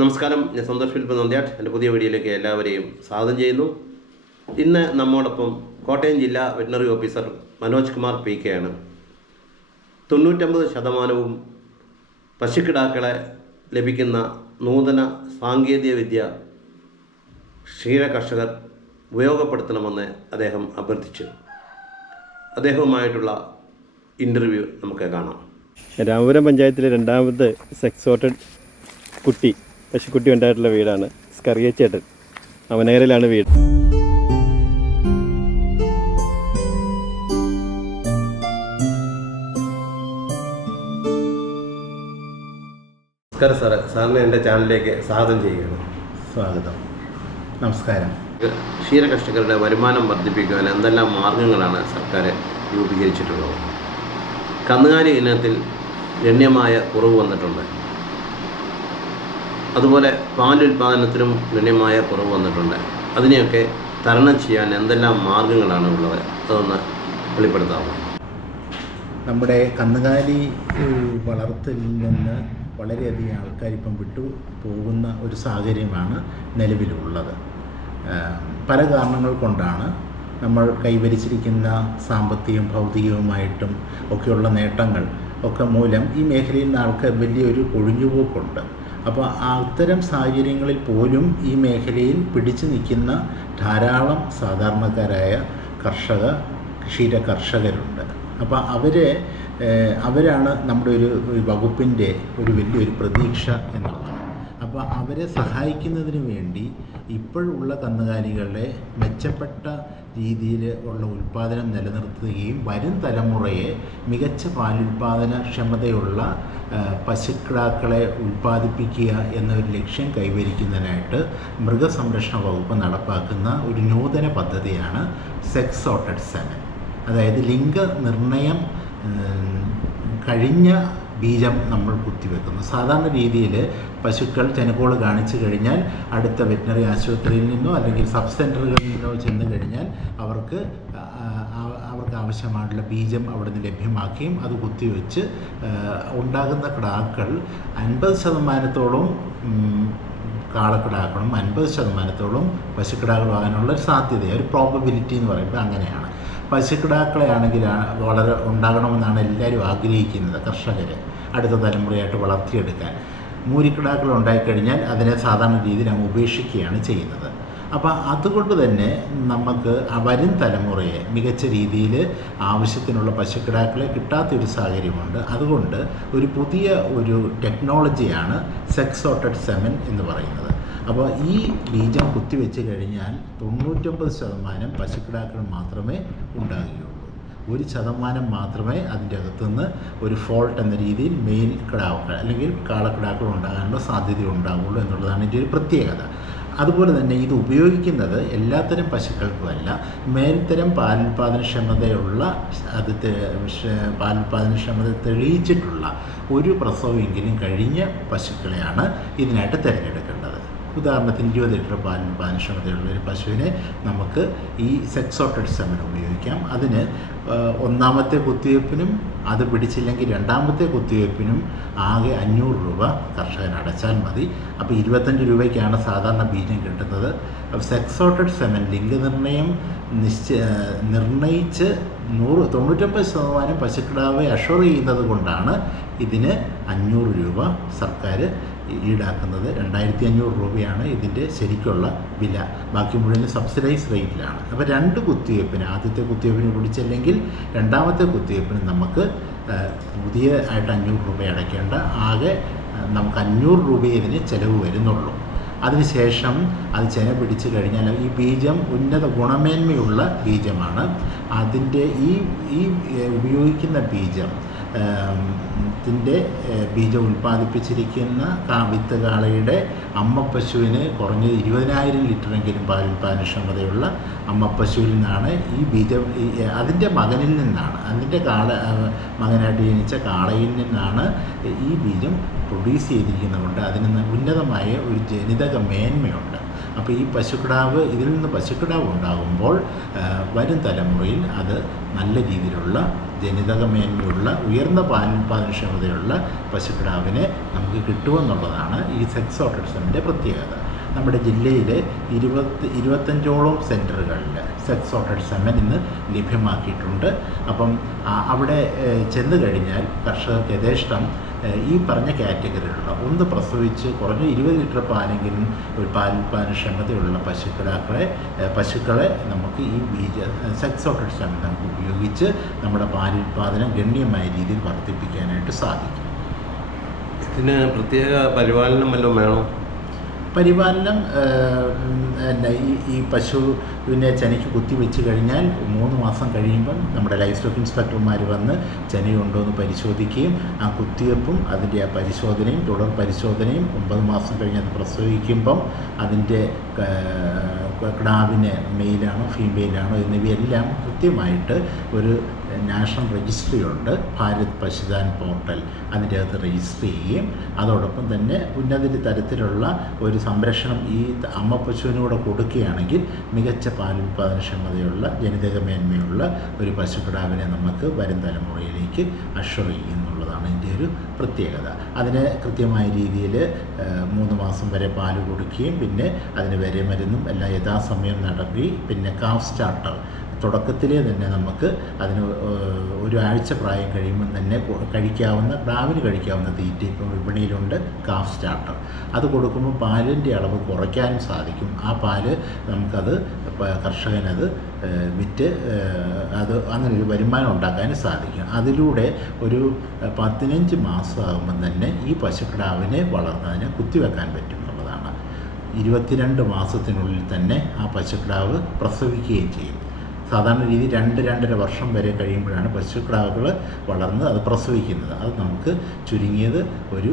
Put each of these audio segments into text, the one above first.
നമസ്കാരം. ഞാൻ സന്തോഷ് ഫിലിപ്പ് നന്ദ്യാട്ട് എന്റെ പുതിയ വീഡിയോയിലേക്ക് എല്ലാവരെയും സ്വാഗതം ചെയ്യുന്നു. ഇന്ന് നമ്മോടൊപ്പം കോട്ടയം ജില്ലാ veterinary officer Manoj Kumar P K ആണ് തൊണ്ണൂറ്റമ്പത് ശതമാനവും പശുക്കിടാക്കളെ ലഭിക്കുന്ന നൂതന സാങ്കേതിക വിദ്യ ക്ഷീര കർഷകർ ഉപയോഗപ്പെടുത്തണമെന്ന് അദ്ദേഹം അഭ്യർത്ഥിച്ചു. അദ്ദേഹവുമായിട്ടുള്ള ഇന്റർവ്യൂ നമുക്ക് കാണാം. രാമപുരം പഞ്ചായത്തിലെ രണ്ടാമത്തെ സെക്സോട്ടഡ് കുട്ടി പശുക്കുട്ടി ഉണ്ടായിട്ടുള്ള വീടാണ്. സ്കറിയച്ചേട്ടൻ. അവനേരയിലാണ് വീട്. നമസ്കാരം സാറേ. സാറിനെ എന്റെ ചാനലിലേക്ക് സ്വാഗതം ചെയ്യുകയാണ്. സ്വാഗതം. നമസ്കാരം. ക്ഷീര കർഷകരുടെ വരുമാനം വർദ്ധിപ്പിക്കുവാൻ എന്തെല്ലാം മാർഗങ്ങളാണ് സർക്കാർ രൂപീകരിച്ചിട്ടുള്ളത്? കന്നുകാലി ഇനത്തിൽ ഗണ്യമായ കുറവ് വന്നിട്ടുണ്ട്. അതുപോലെ പാലുൽപാദനത്തിനും ഗണ്യമായ കുറവ് വന്നിട്ടുണ്ട്. അതിനെയൊക്കെ തരണം ചെയ്യാൻ എന്തെല്ലാം മാർഗങ്ങളാണ് ഉള്ളത് അതൊന്ന് വെളിപ്പെടുത്താമോ? നമ്മുടെ കന്നുകാലി വളർത്തിൽ നിന്ന് വളരെയധികം ആൾക്കാർ ഇപ്പം വിട്ടു പോകുന്ന ഒരു സാഹചര്യമാണ് നിലവിലുള്ളത്. പല കാരണങ്ങൾ കൊണ്ടാണ് നമ്മൾ കൈവരിച്ചിരിക്കുന്ന സാമ്പത്തികവും ഭൗതികവുമായിട്ടും ഒക്കെയുള്ള നേട്ടങ്ങൾ ഒക്കെ മൂലം ഈ മേഖലയിൽ നിന്ന് ആൾക്ക് വലിയൊരു കൊഴിഞ്ഞുപോക്കുണ്ട് അപ്പോൾ അത്തരം സാഹചര്യങ്ങളിൽ പോലും ഈ മേഖലയിൽ പിടിച്ചു നിൽക്കുന്ന ധാരാളം സാധാരണക്കാരായ കർഷക ക്ഷീര കർഷകരുണ്ട്. അപ്പോൾ അവരെ അവരാണ് നമ്മുടെ ഒരു വകുപ്പിന്റെ ഒരു വലിയൊരു പ്രതീക്ഷ എന്നുള്ളത് അപ്പോൾ അവരെ സഹായിക്കുന്നതിന് വേണ്ടി ഇപ്പോഴുള്ള കന്നുകാലികളെ മെച്ചപ്പെട്ട രീതിയിൽ ഉള്ള ഉൽപ്പാദനം നിലനിർത്തുകയും വരും തലമുറയെ മികച്ച പാലുൽപാദന ക്ഷമതയുള്ള പശുക്കിടാക്കളെ ഉൽപ്പാദിപ്പിക്കുക എന്നൊരു ലക്ഷ്യം കൈവരിക്കുന്നതിനായിട്ട് മൃഗസംരക്ഷണ വകുപ്പ് നടപ്പാക്കുന്ന ഒരു നൂതന പദ്ധതിയാണ് സെക്സ് ഓട്ടഡ് സെവൻ അതായത് ലിംഗ നിർണയം കഴിഞ്ഞ ബീജം നമ്മൾ കുത്തിവെക്കുന്നു. സാധാരണ രീതിയിൽ പശുക്കൾ ചെനക്കോൾ കാണിച്ചു കഴിഞ്ഞാൽ അടുത്ത വെറ്റിനറി ആശുപത്രിയിൽ നിന്നോ അല്ലെങ്കിൽ സബ് സെന്ററുകളിൽ നിന്നോ ചെന്ന് കഴിഞ്ഞാൽ അവർക്ക് അവർക്ക് ആവശ്യമായിട്ടുള്ള ബീജം അവിടെ നിന്ന് ലഭ്യമാക്കുകയും അത് കുത്തിവെച്ച് ഉണ്ടാകുന്ന കിടാക്കൾ അൻപത് ശതമാനത്തോളം കാളക്കിടാക്കളും അൻപത് ശതമാനത്തോളം പശുക്കിടാക്കളും ആകാനുള്ള ഒരു സാധ്യത ഒരു പ്രോബബിലിറ്റി എന്ന് പറയുമ്പോൾ അങ്ങനെയാണ്. പശുക്കിടാക്കളെ ആണെങ്കിൽ വളരെ ഉണ്ടാകണമെന്നാണ് എല്ലാവരും ആഗ്രഹിക്കുന്നത് കർഷകർ അടുത്ത തലമുറയായിട്ട് വളർത്തിയെടുക്കാൻ. മൂരിക്കിടാക്കൾ ഉണ്ടായിക്കഴിഞ്ഞാൽ അതിനെ സാധാരണ രീതിയിൽ അങ്ങ് ഉപേക്ഷിക്കുകയാണ് ചെയ്യുന്നത്. അപ്പോൾ അതുകൊണ്ട് തന്നെ നമുക്ക് വരും തലമുറയെ മികച്ച രീതിയിൽ ആവശ്യത്തിനുള്ള പശുക്കിടാക്കളെ കിട്ടാത്തൊരു സാഹചര്യമുണ്ട്. അതുകൊണ്ട് ഒരു പുതിയ ഒരു ടെക്നോളജിയാണ് സെക്സ് സെക്സോട്ടഡ് സെമൻ എന്ന് പറയുന്നത്. അപ്പോൾ ഈ ബീജം കുത്തിവെച്ച് കഴിഞ്ഞാൽ തൊണ്ണൂറ്റൊമ്പത് ശതമാനം പശുക്കിടാക്കൾ മാത്രമേ ഉണ്ടാകുകയുള്ളൂ. ഒരു ശതമാനം മാത്രമേ അതിന്റെ അകത്തുനിന്ന് ഒരു ഫോൾട്ട് എന്ന രീതിയിൽ മെയിൻ കിടാവുകൾ അല്ലെങ്കിൽ കാളക്കിടാക്കൾ ഉണ്ടാകാനുള്ള സാധ്യത ഉണ്ടാവുള്ളൂ എന്നുള്ളതാണ് ഇതിന്റെ ഒരു പ്രത്യേകത. അതുപോലെ തന്നെ ഇത് ഉപയോഗിക്കുന്നത് എല്ലാത്തരം പശുക്കൾക്കുമല്ല മേൽത്തരം പാലുൽപാദനക്ഷമതയുള്ള അത് പാലുൽപാദനക്ഷമത തെളിയിച്ചിട്ടുള്ള ഒരു പ്രസവമെങ്കിലും കഴിഞ്ഞ പശുക്കളെയാണ് ഇതിനായിട്ട് തിരഞ്ഞെടുക്കേണ്ടത് ഉദാഹരണത്തിന് ഇരുപത് ലിറ്റർ പാലിന് പാനക്ഷമതയുള്ള ഒരു പശുവിനെ നമുക്ക് ഈ സെക്സോട്ടഡ് സെമൻ ഉപയോഗിക്കാം. അതിന് ഒന്നാമത്തെ കുത്തിവയ്പ്പിനും അത് പിടിച്ചില്ലെങ്കിൽ രണ്ടാമത്തെ കുത്തിവയ്പ്പിനും ആകെ അഞ്ഞൂറ് രൂപ കർഷകൻ അടച്ചാൽ മതി. അപ്പോൾ ഇരുപത്തഞ്ച് രൂപയ്ക്കാണ് സാധാരണ ബീജം കിട്ടുന്നത്. സെക്സോട്ടഡ് സെമൻ ലിംഗനിർണയം നിശ്ചയ നിർണയിച്ച് നൂറ് തൊണ്ണൂറ്റൊമ്പത് ശതമാനം പശുക്കിടാവെ അഷുർ ചെയ്യുന്നത് കൊണ്ടാണ് ഇതിന് അഞ്ഞൂറ് രൂപ സർക്കാർ ഈടാക്കുന്നത് രണ്ടായിരത്തി അഞ്ഞൂറ് രൂപയാണ് ഇതിന്റെ ശരിക്കുള്ള വില. ബാക്കി മുഴുവൻ സബ്സിഡൈസ് റേറ്റിലാണ് അപ്പോൾ രണ്ട് കുത്തിവയ്പ്പിന് ആദ്യത്തെ കുത്തിവയ്പ്പിന് പിടിച്ചില്ലെങ്കിൽ രണ്ടാമത്തെ കുത്തിവയ്പ്പിന് നമുക്ക് പുതിയ ആയിട്ട് അഞ്ഞൂറ് രൂപ അടയ്ക്കേണ്ട. ആകെ നമുക്ക് അഞ്ഞൂറ് രൂപയെ ഇതിന് ചിലവ് വരുന്നുള്ളൂ. അതിനുശേഷം അത് ചെന പിടിച്ചു കഴിഞ്ഞാൽ ഈ ബീജം ഉന്നത ഗുണമേന്മയുള്ള ബീജമാണ്. അതിന്റെ ഈ ഈ ഉപയോഗിക്കുന്ന ബീജം ത്തിന്റെ ബീജം ഉൽപ്പാദിപ്പിച്ചിരിക്കുന്ന കാവിത്ത് കാളയുടെ അമ്മ പശുവിന് കുറഞ്ഞത് ഇരുപതിനായിരം ലിറ്ററെങ്കിലും പാലുൽപാദനക്ഷമതയുള്ള അമ്മപ്പശുവിൽ അമ്മ പശുവിൽ നിന്നാണ് ഈ ബീജം അതിന്റെ മകനിൽ നിന്നാണ് അതിന്റെ കാള മകനായിട്ട് ജനിച്ച കാളയിൽ നിന്നാണ് ഈ ബീജം പ്രൊഡ്യൂസ് ചെയ്തിരിക്കുന്നതുകൊണ്ട് അതിന് ഉന്നതമായ ഒരു ജനിതക മേന്മയുണ്ട്. അപ്പോൾ ഈ പശുക്കിടാവ് ഇതിൽ നിന്ന് പശുക്കിടാവ് ഉണ്ടാകുമ്പോൾ വരും തലമുറയിൽ അത് നല്ല രീതിയിലുള്ള ജനിതകമേന്മയുള്ള ഉയർന്ന പാലുൽപാദനക്ഷമതയുള്ള പശുക്കിടാവിനെ നമുക്ക് കിട്ടുമെന്നുള്ളതാണ് ഈ സെക്സ് ഓട്ടോസമിന്റെ പ്രത്യേകത. നമ്മുടെ ജില്ലയിലെ ഇരുപത്തി ഇരുപത്തഞ്ചോളം സെന്ററുകളിൽ സെക്സ് ഓട്ടഡ് സെമൻ ഇന്ന് ലഭ്യമാക്കിയിട്ടുണ്ട്. അപ്പം അവിടെ ചെന്ന് കഴിഞ്ഞാൽ കർഷകർക്ക് യഥേഷ്ടം ഈ പറഞ്ഞ കാറ്റഗറിയിലുള്ള ഒന്ന് പ്രസവിച്ച് കുറഞ്ഞ ഇരുപത് ലിറ്റർ പാലെങ്കിലും ഒരു പാലുൽപാദനക്ഷമതയുള്ള പശുക്കിടാക്കളെ പശുക്കളാക്കളെ പശുക്കളെ നമുക്ക് ഈ ബീജ സെക്സ് ഓട്ടഡ് സെമൻ നമുക്ക് ഉപയോഗിച്ച് നമ്മുടെ പാലുൽപാദനം ഗണ്യമായ രീതിയിൽ വർദ്ധിപ്പിക്കാനായിട്ട് സാധിക്കും. ഇതിന് പ്രത്യേക പരിപാലനം വല്ലതും വേണോ? പരിപാലനം എന്താ ഈ ഈ പശുവിനെ ചനിക്ക് കുത്തിവെച്ച് കഴിഞ്ഞാൽ മൂന്ന് മാസം കഴിയുമ്പം നമ്മുടെ ലൈഫ് സ്റ്റോക്ക് ഇൻസ്പെക്ടർമാർ വന്ന് ചനയുണ്ടോ എന്ന് പരിശോധിക്കുകയും ആ കുത്തിവെപ്പും അതിന്റെ ആ പരിശോധനയും തുടർ പരിശോധനയും ഒമ്പത് മാസം കഴിഞ്ഞ് അത് പ്രസവിക്കുമ്പം അതിന്റെ കിടാവിന് മെയിലാണോ ഫീമെയിലാണോ എന്നിവയെല്ലാം കൃത്യമായിട്ട് ഒരു നാഷണൽ രജിസ്ട്രി ഉണ്ട് ഭാരത് പശുധാൻ പോർട്ടൽ. അതിന്റെ അകത്ത് രജിസ്റ്റർ ചെയ്യുകയും അതോടൊപ്പം തന്നെ ഉന്നത തരത്തിലുള്ള ഒരു സംരക്ഷണം ഈ അമ്മ പശുവിന് കൂടെ കൊടുക്കുകയാണെങ്കിൽ മികച്ച പാലുൽപാദനക്ഷമതയുള്ള ജനിതക മേന്മയുള്ള ഒരു പശുക്കിടാവിനെ നമുക്ക് വരും തലമുറയിലേക്ക് അഷർ ചെയ്യുന്നുള്ളതാണ് ഇതിന്റെ ഒരു പ്രത്യേകത. അതിന് കൃത്യമായ രീതിയിൽ മൂന്ന് മാസം വരെ പാൽ കൊടുക്കുകയും പിന്നെ അതിന് വരെ മരുന്നും എല്ലാം യഥാസമയം നടത്തി പിന്നെ കാഫ് സ്റ്റാർട്ടർ തുടക്കത്തിലേ തന്നെ നമുക്ക് അതിന് ഒരു ആഴ്ച പ്രായം കഴിയുമ്പോൾ തന്നെ കഴിക്കാവുന്ന പ്രാവിന് കഴിക്കാവുന്ന തീറ്റ ഇപ്പോൾ വിപണിയിലുണ്ട് കാഫ് സ്റ്റാർട്ടർ. അത് കൊടുക്കുമ്പോൾ പാലിന്റെ അളവ് കുറയ്ക്കാനും സാധിക്കും. ആ പാൽ നമുക്കത് കർഷകനത് വിറ്റ് അത് അങ്ങനെ ഒരു വരുമാനം ഉണ്ടാക്കാനും സാധിക്കും. അതിലൂടെ ഒരു പതിനഞ്ച് മാസമാകുമ്പം തന്നെ ഈ പശുക്കിടാവിനെ വളർന്നതിനെ കുത്തിവെക്കാൻ പറ്റും എന്നുള്ളതാണ്. ഇരുപത്തിരണ്ട് മാസത്തിനുള്ളിൽ തന്നെ ആ പശുക്കിടാവ് പ്രസവിക്കുകയും ചെയ്യും. സാധാരണ രീതി രണ്ട് രണ്ടര വർഷം വരെ കഴിയുമ്പോഴാണ് പശുക്കിടാവുകൾ വളർന്ന് അത് പ്രസവിക്കുന്നത്. അത് നമുക്ക് ചുരുങ്ങിയത് ഒരു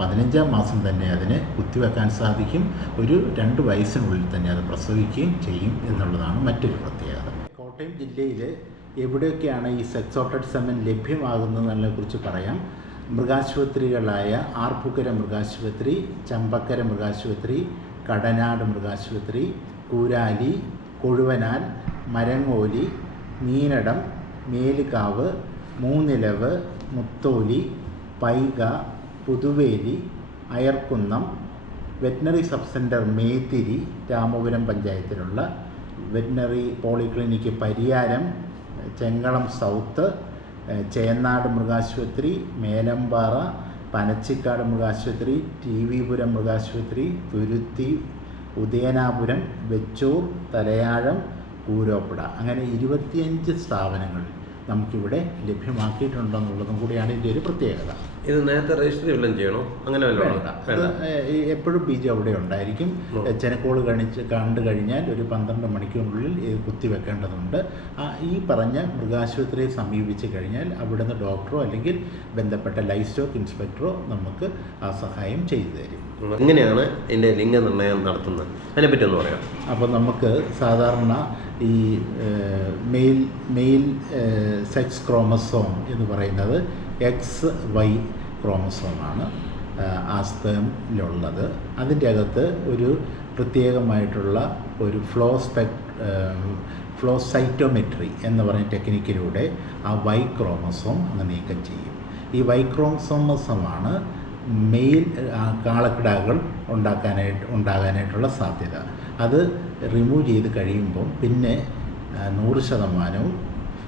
പതിനഞ്ചാം മാസം തന്നെ അതിനെ കുത്തിവെക്കാൻ സാധിക്കും. ഒരു രണ്ട് വയസ്സിനുള്ളിൽ തന്നെ അത് പ്രസവിക്കുകയും ചെയ്യും എന്നുള്ളതാണ് മറ്റൊരു പ്രത്യേകത. കോട്ടയം ജില്ലയിൽ എവിടെയൊക്കെയാണ് ഈ സെക്സോട്ടഡ് സെമൻ ലഭ്യമാകുന്നതിനെക്കുറിച്ച് പറയാം. മൃഗാശുപത്രികളായ ആർപ്പുക്കര മൃഗാശുപത്രി ചമ്പക്കര മൃഗാശുപത്രി Kadanad മൃഗാശുപത്രി Koorali Kozhuvanal Marangoli Meenadam Melukavu Moonnilavu Mutholy Paika Puthuvely Ayarkunnam veterinary sub centre Methiri Ramapuram പഞ്ചായത്തിലുള്ള veterinary polyclinic Pariyaram Chengalam south Chennad മൃഗാശുപത്രി Melampara Panachikkad മൃഗാശുപത്രി ടി വിപുരം മൃഗാശുപത്രി തുരുത്തി ഉദയനാപുരം വെച്ചൂർ തലയാഴം കൂരോപ്പട അങ്ങനെ ഇരുപത്തിയഞ്ച് സ്ഥാപനങ്ങൾ നമുക്കിവിടെ ലഭ്യമാക്കിയിട്ടുണ്ടെന്നുള്ളതും കൂടിയാണ് ഇതിന്റെ ഒരു പ്രത്യേകത. ഇത് നേരത്തെ രജിസ്റ്റർ വല്ലതും ചെയ്യണോ? അങ്ങനെ എപ്പോഴും ബീജം അവിടെ ഉണ്ടായിരിക്കും. ചെനക്കോൾ ചെനക്കോൾ കണിച്ച് കണ്ടു കഴിഞ്ഞാൽ ഒരു പന്ത്രണ്ട് മണിക്കൂറിനുള്ളിൽ ഇത് കുത്തിവെക്കേണ്ടതുണ്ട്. ആ ഈ പറഞ്ഞ മൃഗാശുപത്രിയെ സമീപിച്ച് കഴിഞ്ഞാൽ അവിടുന്ന് ഡോക്ടറോ അല്ലെങ്കിൽ ബന്ധപ്പെട്ട ലൈഫ് സ്റ്റോക്ക് ഇൻസ്പെക്ടറോ നമുക്ക് ആ സഹായം ചെയ്തു തരും. എങ്ങനെയാണ് ഇതിന്റെ ലിംഗനിർണയം നടത്തുന്നത്? അതിനെപ്പറ്റി ഒന്ന് പറയാം. അപ്പോൾ നമുക്ക് സാധാരണ ഈ മെയിൽ മെയിൽ സെക്സ് ക്രോമസോം എന്ന് പറയുന്നത് എക്സ് വൈ ക്രോമസോമാണ് ആസ്തമിലുള്ളത് അതിന്റെ അകത്ത് ഒരു പ്രത്യേകമായിട്ടുള്ള ഒരു ഫ്ലോ സ്പെക് ഫ്ലോ സൈറ്റോമെട്രി എന്ന് പറയുന്ന ടെക്നിക്കിലൂടെ ആ വൈ ക്രോമസോം അങ്ങ് നീക്കം ചെയ്യും. ഈ വൈ ക്രോമസോമസമാണ് മെയിൽ കാളക്കിടാകൾ ഉണ്ടാക്കാനായിട്ട് ഉണ്ടാകാനായിട്ടുള്ള സാധ്യത. അത് റിമൂവ് ചെയ്ത് കഴിയുമ്പോൾ പിന്നെ നൂറ് ശതമാനവും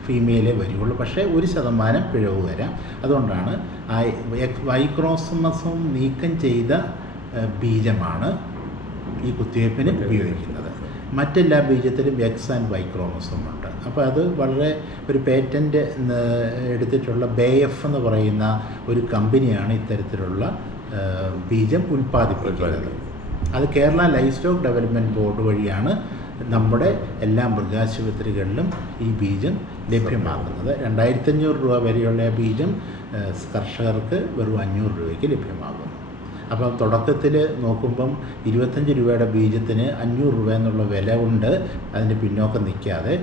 ഫീമെയിലേ വരികയുള്ളൂ പക്ഷേ ഒരു ശതമാനം പിഴവ് വരാം. അതുകൊണ്ടാണ് വൈക്രോസമസം നീക്കം ചെയ്ത ബീജമാണ് ഈ കുത്തിവയ്പ്പിന് ഉപയോഗിക്കുന്നത്. മറ്റെല്ലാ ബീജത്തിലും എക്സ് ആൻഡ് വൈ ക്രോമസോം ഉണ്ട്. അപ്പോൾ അത് വളരെ ഒരു പേറ്റന്റ് എടുത്തിട്ടുള്ള ബേ എഫ് എന്ന് പറയുന്ന ഒരു കമ്പനിയാണ് ഇത്തരത്തിലുള്ള ബീജം ഉൽപ്പാദിപ്പിക്കുന്നത്. അത് Kerala livestock development board വഴിയാണ് നമ്മുടെ എല്ലാ മൃഗാശുപത്രികളിലും ഈ ബീജം ലഭ്യമാക്കുന്നത് രണ്ടായിരത്തഞ്ഞൂറ് രൂപ വരെയുള്ള ബീജം കർഷകർക്ക് വെറും അഞ്ഞൂറ് രൂപയ്ക്ക് ലഭ്യമാകുന്നു. അപ്പം തുടക്കത്തിൽ നോക്കുമ്പം ഇരുപത്തഞ്ച് രൂപയുടെ ബീജത്തിന് അഞ്ഞൂറ് രൂപ എന്നുള്ള വില കൊണ്ട് അതിന് പിന്നോക്കം നിൽക്കാതെ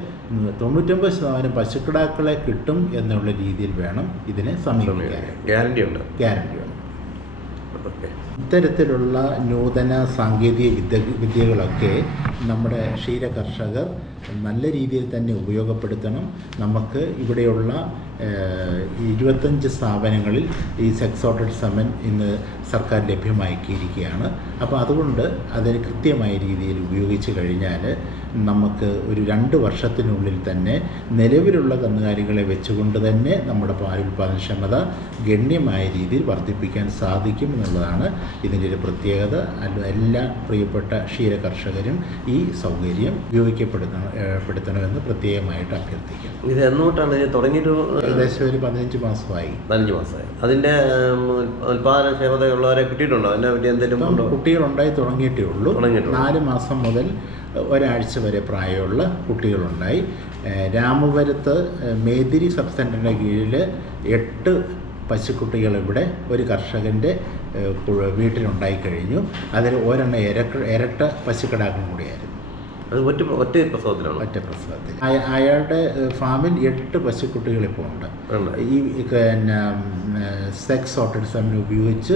തൊണ്ണൂറ്റൊമ്പത് ശതമാനം പശുക്കിടാക്കളെ കിട്ടും എന്നുള്ള രീതിയിൽ വേണം ഇതിനെ സമീപിക്കാൻ. ഗ്യാരണ്ടി ഉണ്ട്. ഗ്യാരണ്ടി ഉണ്ട്. ഓക്കെ. ഇത്തരത്തിലുള്ള നൂതന സാങ്കേതിക വിദ്യ വിദ്യകളൊക്കെ നമ്മുടെ ക്ഷീര കർഷകർ നല്ല രീതിയിൽ തന്നെ ഉപയോഗപ്പെടുത്തണം. നമുക്ക് ഇവിടെയുള്ള ഇരുപത്തഞ്ച് സ്ഥാപനങ്ങളിൽ ഈ സെക്സോട്ടഡ് സെമൻ ഇന്ന് സർക്കാർ ലഭ്യമാക്കിയിരിക്കുകയാണ്. അപ്പോൾ അതുകൊണ്ട് അതിന് കൃത്യമായ രീതിയിൽ ഉപയോഗിച്ച് കഴിഞ്ഞാൽ നമുക്ക് ഒരു രണ്ട് വർഷത്തിനുള്ളിൽ തന്നെ നിലവിലുള്ള കന്നുകാലികളെ വെച്ചുകൊണ്ട് തന്നെ നമ്മുടെ പാൽ പാലുൽപാദനക്ഷമത ഗണ്യമായ രീതിയിൽ വർദ്ധിപ്പിക്കാൻ സാധിക്കും എന്നുള്ളതാണ് ഇതിന്റെ ഒരു പ്രത്യേകത. അല്ല എല്ലാ പ്രിയപ്പെട്ട ക്ഷീര കർഷകരും ഈ സൗകര്യം ഉപയോഗിക്കപ്പെടുത്തണം പെടുത്തണമെന്ന് പ്രത്യേകമായിട്ട് അഭ്യർത്ഥിക്കുന്നു. ഇത് എന്നോട്ടാണ് ഇത് തുടങ്ങിയിട്ട് ഏകദേശം ഒരു പതിനഞ്ച് മാസമായി. പതിനഞ്ച് മാസമായി. അതിന്റെ ഉൽപാദനക്ഷമതയുള്ളവരെ കിട്ടിയിട്ടുണ്ടോ? അതിനെ പറ്റി എന്തെങ്കിലും കുട്ടികൾ ഉണ്ടോ? കുട്ടികളുണ്ടായി തുടങ്ങിയിട്ടേ ഉള്ളൂ. നാല് മാസം മുതൽ ഒരാഴ്ച വരെ പ്രായമുള്ള കുട്ടികളുണ്ടായി. രാമപുരത്ത് മേതിരി സബ് സെന്ററിന്റെ കീഴിൽ എട്ട് പശുക്കുട്ടികൾ ഇവിടെ ഒരു കർഷകന്റെ വീട്ടിലുണ്ടായി കഴിഞ്ഞു. അതിൽ ഒരെണ്ണം ഇരട്ട ഇരട്ട പശുക്കിടാക്കം കൂടിയായിരുന്നു. അത് ഒറ്റ ഒറ്റ പ്രസവത്തിലാണ്? ഒറ്റ പ്രസവത്തിൽ. അയാളുടെ ഫാമിൽ എട്ട് പശുക്കുട്ടികൾ ഇപ്പോൾ ഉണ്ട്. ഈ പിന്നെ സെക്സ് ഓട്ടഡ് സെമൻ ഉപയോഗിച്ച്